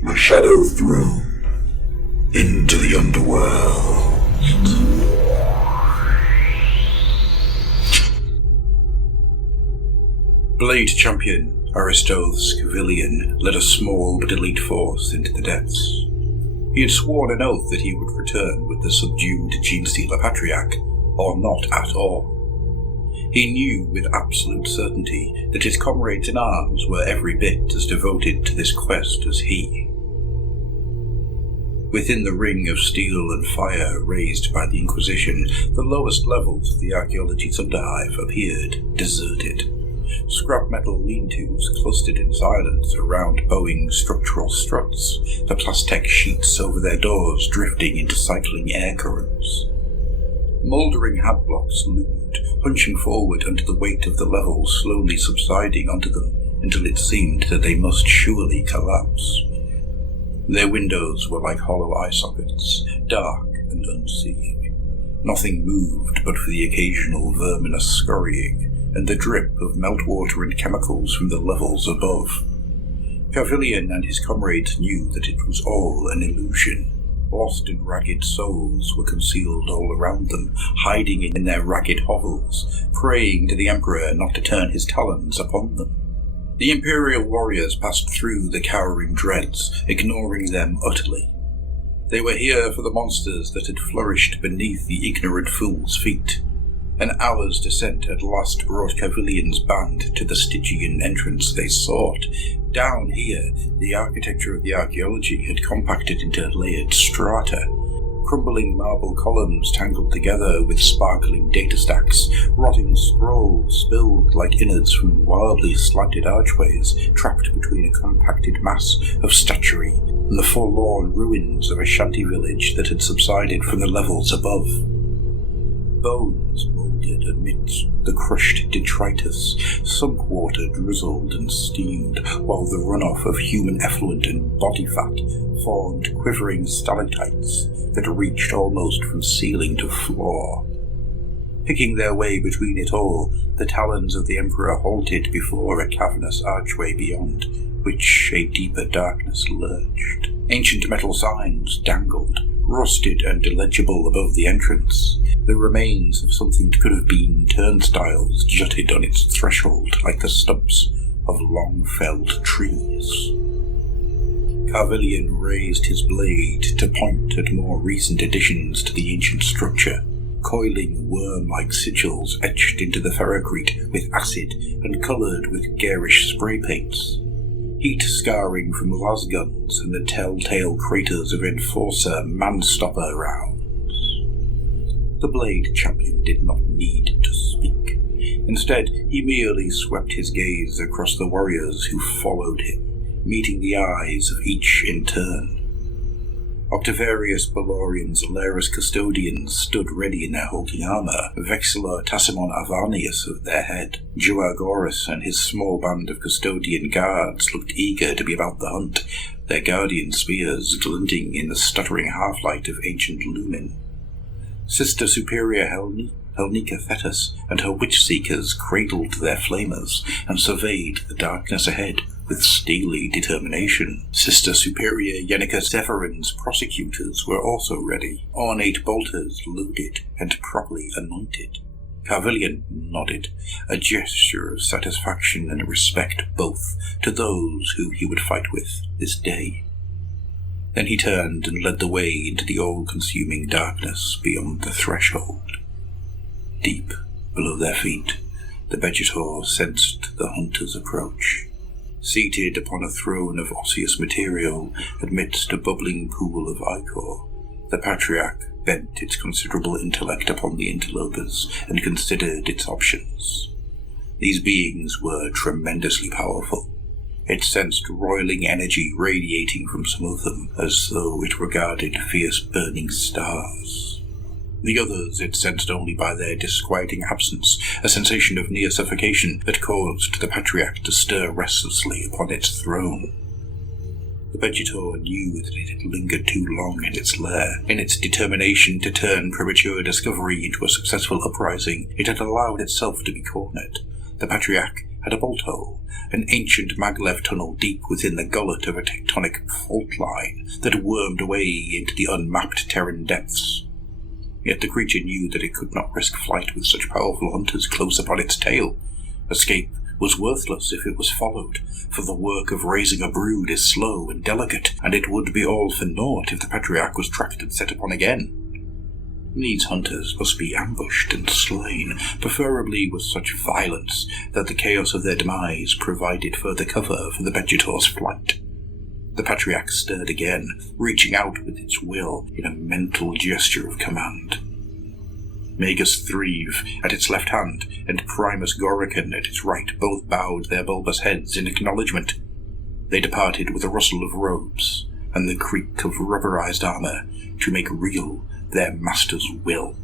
The Shadow Throne. Into the Underworld. Blade champion Aristos Cavilian led a small but elite force into the depths. He had sworn an oath that he would return with the subdued Genestealer Patriarch, or not at all. He knew with absolute certainty that his comrades in arms were every bit as devoted to this quest as he. Within the ring of steel and fire raised by the Inquisition, the lowest levels of the Archaeology's underhive appeared deserted. Scrap metal lean-tos clustered in silence around bowing structural struts, the plastic sheets over their doors drifting into cycling air currents. Mouldering hab blocks loomed, hunching forward under the weight of the levels slowly subsiding onto them until it seemed that they must surely collapse. Their windows were like hollow eye sockets, dark and unseeing. Nothing moved but for the occasional verminous scurrying and the drip of meltwater and chemicals from the levels above. Cavilian and his comrades knew that it was all an illusion. Lost and ragged souls were concealed all around them, hiding in their ragged hovels, praying to the Emperor not to turn his talons upon them. The Imperial warriors passed through the cowering dreads, ignoring them utterly. They were here for the monsters that had flourished beneath the ignorant fool's feet. An hour's descent at last brought Cavilian's band to the Stygian entrance they sought. Down here, the architecture of the archaeology had compacted into layered strata. Crumbling marble columns tangled together with sparkling data stacks, rotting scrolls spilled like innards from wildly slanted archways trapped between a compacted mass of statuary and the forlorn ruins of a shanty village that had subsided from the levels above. Bones moulded amidst the crushed detritus, sunk water drizzled and steamed, while the runoff of human effluent and body fat formed quivering stalactites that reached almost from ceiling to floor. Picking their way between it all, the talons of the Emperor halted before a cavernous archway beyond, which a deeper darkness lurched. Ancient metal signs dangled, rusted and illegible above the entrance. The remains of something that could have been turnstiles jutted on its threshold like the stumps of long-felled trees. Cavilian raised his blade to point at more recent additions to the ancient structure, coiling worm-like sigils etched into the ferrocrete with acid and coloured with garish spray paints. Heat scarring from las guns and the telltale craters of Enforcer man-stopper rounds. The Blade Champion did not need to speak. Instead, he merely swept his gaze across the warriors who followed him, meeting the eyes of each in turn. Octavarius Balorian's Laris custodians stood ready in their hulking armour, Vexillor Tassimon Avarnius at their head. Juagoras and his small band of custodian guards looked eager to be about the hunt, their guardian spears glinting in the stuttering half-light of ancient lumin. Sister Superior Helnika Thetis and her witch-seekers cradled their flamers and surveyed the darkness ahead with steely determination. Sister Superior Yenica Severin's prosecutors were also ready, ornate bolters loaded and properly anointed. Cavilian nodded, a gesture of satisfaction and respect both to those who he would fight with this day. Then he turned and led the way into the all-consuming darkness beyond the threshold. Deep below their feet, the Vegetor sensed the hunter's approach. Seated upon a throne of osseous material amidst a bubbling pool of ichor, the Patriarch bent its considerable intellect upon the interlopers and considered its options. These beings were tremendously powerful. It sensed roiling energy radiating from some of them, as though it regarded fierce burning stars. The others it sensed only by their disquieting absence, a sensation of near suffocation that caused the Patriarch to stir restlessly upon its throne. The Vegetor knew that it had lingered too long in its lair. In its determination to turn premature discovery into a successful uprising, it had allowed itself to be cornered. The Patriarch had a bolt hole, an ancient maglev tunnel deep within the gullet of a tectonic fault line that wormed away into the unmapped Terran depths. Yet the creature knew that it could not risk flight with such powerful hunters close upon its tail. Escape was worthless if it was followed, for the work of raising a brood is slow and delicate, and it would be all for naught if the Patriarch was tracked and set upon again. These hunters must be ambushed and slain, preferably with such violence that the chaos of their demise provided further cover for the Vegetor's flight. The Patriarch stirred again, reaching out with its will in a mental gesture of command. Magus Threve at its left hand and Primus Gorican at its right both bowed their bulbous heads in acknowledgement. They departed with a rustle of robes and the creak of rubberized armor to make real their master's will.